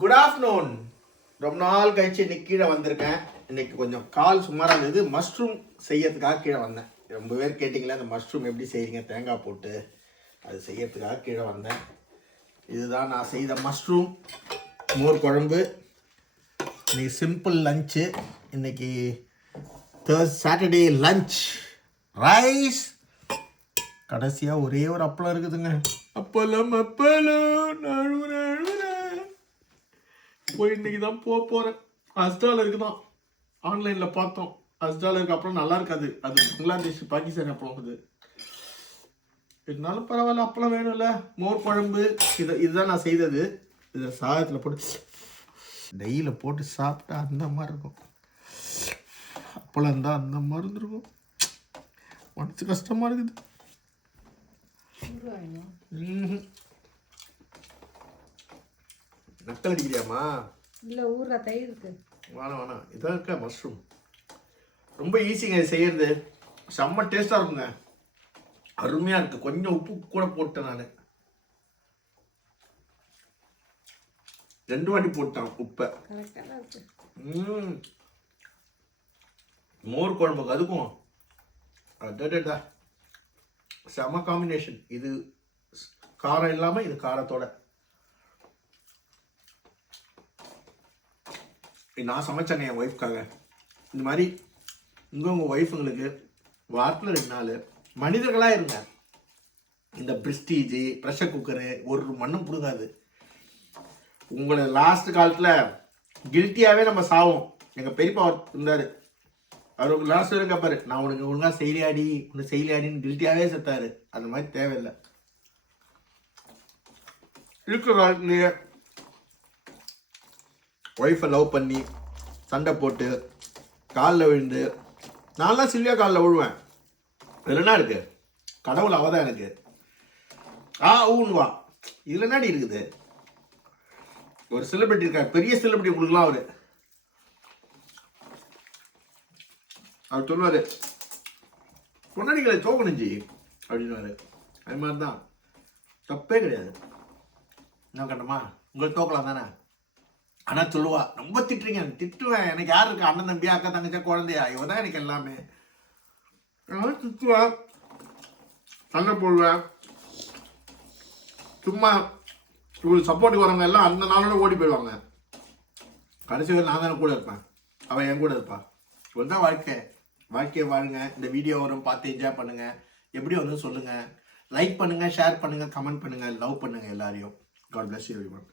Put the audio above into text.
Good afternoon. ரொம்ப நாள் கழிச்சு இன்னைக்கு கீழே வந்திருக்கேன். இன்னைக்கு கொஞ்சம் கால் சுமாராக இருந்தது. மஷ்ரூம் செய்யறதுக்காக கீழே வந்தேன். ரொம்ப பேர் கேட்டிங்களா அந்த மஷ்ரூம் எப்படி செய்கிறீங்க தேங்காய் போட்டு, அது செய்யறதுக்காக கீழே வந்தேன். இதுதான் நான் செய்த மஷ்ரூம் மோர் குழம்பு. இன்னைக்கு சிம்பிள் லஞ்சு. இன்னைக்கு சாட்டர்டே லஞ்ச் ரைஸ். கடைசியாக ஒரே ஒரு அப்பளம் இருக்குதுங்க. அப்பளம் போய் இன்னைக்கு தான் போகிறேன். $5 தான் ஆன்லைனில் பார்த்தோம். $5 அப்புறம் நல்லா இருக்காது. அது பங்களாதேஷ் பாகிஸ்தான் அப்பளம். அது இருந்தாலும் பரவாயில்ல, அப்பளம் வேணும்ல. மோர் குழம்பு இதுதான் நான் செய்தது. இதை சாதத்தில் போட்டு நெய்யில் போட்டு சாப்பிட்டா அந்த மாதிரி இருக்கும். அப்பளம் தான் அந்த மாதிரி இருந்திருக்கும். மனசு கஷ்டமாக இருக்குது. நக்கல் அடிக்கிறியாமா? இல்லை, ஊறுகாய் தயிர் இருக்கு. வேணாம் இதான் இருக்க மஷ்ரூம். ரொம்ப ஈஸிங்க இது செய்யறது. செம்ம டேஸ்டாக இருக்குங்க. அருமையாக இருக்குது. கொஞ்சம் உப்பு கூட போட்டேன் நான். 2 வாட்டி போட்டேன் உப்பை. மோர் குழம்புக்கு அதுக்கும் அடடா செம காம்பினேஷன். இது காரம் இல்லாமல் இது காரத்தோட. நான் சமைச்சேங்க என் ஒய்ஃப்காக. இந்த மாதிரி உங்கள் ஒய்ஃபுங்களுக்கு வாரத்தில் 2 நாள் மனிதர்களாக இருங்க. இந்த ப்ரெஸ்டீஜு ப்ரெஷர் குக்கரு ஒரு மண்ணும் பிடுங்காது. உங்களை லாஸ்ட் காலத்தில் கில்ட்டியாகவே நம்ம சாவோம். எங்கள் பெரியப்பா இருந்தார். அவருக்கு லாஸ்ட் இருக்க பாரு, நான் உனக்கு ஒழுங்காக செயலியாடி உனக்கு செயலியாடின்னு கில்ட்டியாகவே செத்தாரு. அந்த மாதிரி தேவையில்லை. இருக்கிற காலத்துலேயே ஒய்ஃபை லவ் பண்ணி சண்டை போட்டு காலில் விழுந்து, நான்லாம் சில்வியா காலில் விழுவேன். இதில் என்ன இருக்கு? கடவுள் அவதான் எனக்கு ஊன்வா. இதில் என்னடி இருக்குது? ஒரு செலிபிரிட்டி இருக்கார், பெரிய செலிபிரிட்டி உங்களுக்குலாம். அவர் சொல்லுவார், பொன்னாடிகளை தோக்கணுஞ்சி அப்படின்வாரு. அது மாதிரி தான், தப்பே கிடையாது. என்ன கண்டமா உங்களுக்கு தோக்கலாம் தானே. ஆனால் சொல்லுவா, ரொம்ப திட்டுறீங்க. திட்டுவேன். எனக்கு யார் இருக்கா? அண்ணன் தம்பியா, அக்கா தங்கச்சா, குழந்தையா? இவ தான் எனக்கு எல்லாமே. திட்டுவேன், சண்டை போடுவேன். சும்மா இவங்களுக்கு சப்போர்ட்டுக்கு வரவங்க எல்லாம் அந்த நாளோட ஓடி போயிடுவாங்க. கடைசி வரை நான் தானே கூட இருப்பேன், அவன் என் கூட இருப்பா. இதுதான் வாழ்க்கையை வாழுங்க. இந்த வீடியோ வரும், பார்த்து என்ஜாய் பண்ணுங்க. எப்படி வந்து சொல்லுங்க. லைக் பண்ணுங்க, ஷேர் பண்ணுங்க, கமெண்ட் பண்ணுங்க, லவ் பண்ணுங்க எல்லாரையும். God bless you everyone.